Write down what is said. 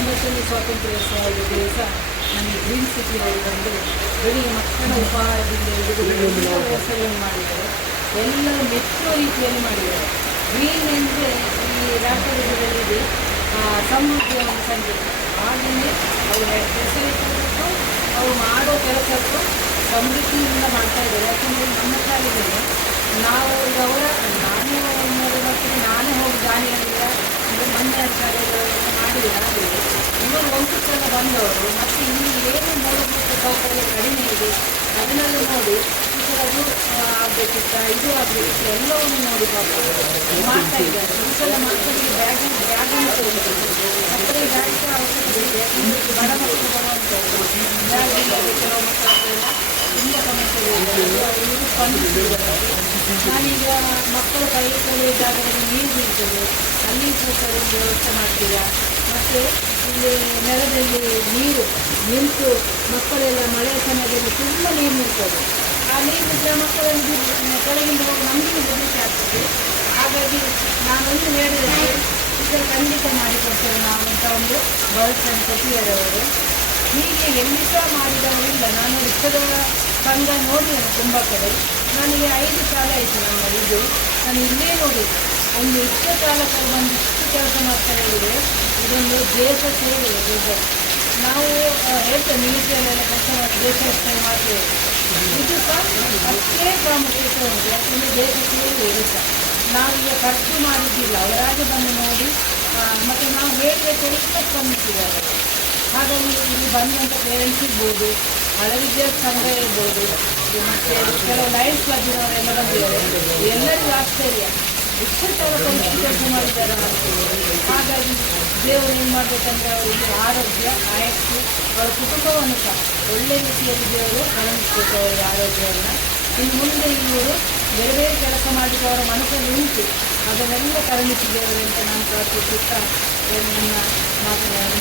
80ನೇ ಸ್ವಾತಂತ್ರ್ಯೋತ್ಸವದ ದಿವಸ ನಮಗೆ ಗ್ರೀನ್ ಸಿಟಿಯಲ್ಲಿ ಬಂದು ಬರೀ ಮಕ್ಕಳ ಉಪಹಾರದಿಂದ ಹಿಡಿದು ಎಲ್ಲ ವ್ಯವಸ್ಥೆಗಳನ್ನು ಮಾಡಿದ್ದಾರೆ. ಎಲ್ಲರೂ ಮೆಚ್ಚುವ ರೀತಿಯಲ್ಲಿ ಮಾಡಿದ್ದಾರೆ. ಗ್ರೀನ್ ಅಂದರೆ ಈ ರಾಷ್ಟ್ರದಲ್ಲಿ ಸಮೃದ್ಧಿಯ ಒಂದು ಸಂಕೇತ. ಹಾಗೆಯೇ ಅವರು ಹೆಸರಿಟ್ಟದ್ದು ಅವರು ಮಾಡೋ ಕೆಲಸಕ್ಕೂ ಸಮೃದ್ಧಿಯಿಂದ ಮಾಡ್ತಾ ಇದ್ದಾರೆ. ಯಾಕೆಂದರೆ ನಮ್ಮ ಶಾಲೆಯಲ್ಲಿ ನಾವು ಈಗ ನಾನೇ ಮಕ್ಕಳಿಗೆ ನಾನೇ ಹೋಗಿ ಜಾಲಿಯಲ್ಲ ಅಂದರೆ ಮೊನ್ನೆ ಶಾಲೆಗಳೆಲ್ಲ ಮಾಡಿದೆ. ಆದರೆ ಇವರು ಒಂದು ಸಲ ಬಂದವರು ಮತ್ತು ಇಲ್ಲಿ ಏನು ಮೂಲಭೂತ ಸೌಕರ್ಯ ಕಡಿಮೆ ಇದೆ ಅದನ್ನೆಲ್ಲ ನೋಡಿ ಈ ಸಲ ಅದು ಆಗಬೇಕಿತ್ತ ಇದು ಆಗಬೇಕಿತ್ತ ಎಲ್ಲವನ್ನು ನೋಡಿ ಮಾಡ್ತಾ ಇದ್ದಾರೆ. ಈ ಸಲ ಮಕ್ಕಳಿಗೆ ಬ್ಯಾಗನ್ನು ಕೊಡಬೇಕು. ಮಕ್ಕಳಿಗೆ ಬ್ಯಾಗ್ ಸಹ ಅವಶ್ಯಕತೆ ಇದೆ. ಯಾಕಂದರೆ ಬಡ ಮಕ್ಕಳು ಬರುವಂಥದ್ದು ಬ್ಯಾಗ್ ಇಲ್ಲದೆ ಕೆಲವು ಮಕ್ಕಳೆಲ್ಲ ತುಂಬ ಸಮಸ್ಯೆಗಳಿದೆ. ಇದು ಸ್ಪಂದಿಸಿದ್ದಾರೆ. ನಾನೀಗ ಮಕ್ಕಳು ಕೈ ತೊಳೆಯುವ ಜಾಗದಲ್ಲಿ ನೀರು ಬೀಳ್ತದೆ, ಅಲ್ಲಿ ಕೂತರು ವ್ಯವಸ್ಥೆ ಮಾಡ್ತೀರಾ. ಮತ್ತು ಇಲ್ಲಿ ನೆಲದಲ್ಲಿ ನೀರು ನಿಂತು ಮಕ್ಕಳೆಲ್ಲ ಮಳೆಯ ಸಮಯದಲ್ಲಿ ತುಂಬ ನೀರು ನಿಲ್ತದೆ. ಆ ನೀರು ನಿಂತ ಮಕ್ಕಳಲ್ಲಿ ಕೆಳಗಿಂದ ಹೋಗಿ ನಮಗೂ ಹೆದರಿಕೆ ಆಗ್ತದೆ. ಹಾಗಾಗಿ ನಾನೊಂದು ಹೇಳಿದರೆ ಇದನ್ನು ಖಂಡಿತ ಮಾಡಿಕೊಡ್ತೇವೆ ನಾವು ಅಂತ ಒಂದು ಭರವಸೆಯನ್ನು ಕೊಟ್ಟಿದ್ದಾರೆ ಅವರು. ಹೀಗೆ ಎಲ್ಲಿ ಸಹ ಮಾಡಿದವರಿಲ್ಲ. ನಾನು ರಿಕ್ಷದ ಸಂಘ ನೋಡಿದ್ದೇನೆ ತುಂಬ ಕಡೆ. ನನಗೆ 5 ಶಾಲೆ ಆಯಿತು ನಮ್ಮ ಇದು. ನಾನು ಇಲ್ಲೇ ನೋಡಿದೆ ಒಂದು ರಿಕ್ಷಾ ಚಾಲಕರು ಬಂದು ಇಷ್ಟು ಕೆಲಸ ಮಾಡ್ತಾರೆ ಹೇಳಿದರೆ ಇದೊಂದು ದೇಶ ಸೇವೆ ದೊಡ್ಡ. ನಾವು ಹೇಳ್ತೇವೆ ಮಿಲಿಟರಿಯಲ್ಲೆಲ್ಲ ಕೆಲಸ ಮಾಡಿ ದೇಶ ಸೇವೆ ಮಾಡ್ತೇವೆ. ಇದು ಸಹ ಅಷ್ಟೇ ಪ್ರಾಮುಖ್ಯತೆ ಉಂಟು. ಯಾಕೆಂದರೆ ದೇಶ ಸೇವೆ ಇರುತ್ತೆ. ನಾವೀಗ ಖರ್ಚು ಮಾಡಿದ್ದಿಲ್ಲ, ಅವರಾಗೆ ಬಂದು ನೋಡಿ ಮತ್ತು ನಾವು ಹೇಳಬೇಕೆಲ್ಲ ಸ್ಪಂದಿಸಿದ್ದಾರೆ. ಹಾಗಾಗಿ ಇಲ್ಲಿ ಬಂದಂಥ ಪೇರೆಂಟ್ಸ್ ಇರ್ಬೋದು, ಹಳೆ ವಿದ್ಯಾರ್ಥಿ ಸಂಘ ಇರ್ಬೋದು, ಮತ್ತು ಕೆಲವು ಲಯನ್ಸ್ ಕ್ಲಬ್ಬಿನವರೆಲ್ಲ ಬಂದಿದ್ದಾರೆ. ಎಲ್ಲರಿಗೂ ಆಶ್ಚರ್ಯ ರಿಕ್ಷಾ ಚಾಲಕರು ಎಷ್ಟು ಕೆಲಸ ಮಾಡಿದ್ದಾರೆ ಮಾಡ್ತೀವಿ. ಹಾಗಾಗಿ ದೇವರು ಏನು ಮಾಡಬೇಕಂದ್ರೆ ಅವರಿಗೆ ಆರೋಗ್ಯ ಆಯಸ್ಸು ಅವರ ಕುಟುಂಬವನ್ನು ಸಹ ಒಳ್ಳೆ ರೀತಿಯಲ್ಲಿ ದೇವರು ಕಳುಹಿಸಬೇಕು ಅವರಿಗೆ ಆರೋಗ್ಯವನ್ನು. ಇನ್ನು ಮುಂದೆ ಇವರು ಬೇರೆ ಬೇರೆ ಕೆಲಸ ಮಾಡಿದ ಅವರ ಮನಸ್ಸಲ್ಲಿ ಉಂಟು, ಅದನ್ನೆಲ್ಲ ಕರುಣಿಸಿ ದೇವರು ಅಂತ ನಾನು ಪ್ರಾರ್ಥಿಸುತ್ತಾ ನನ್ನ ಮಾತನಾಡಿ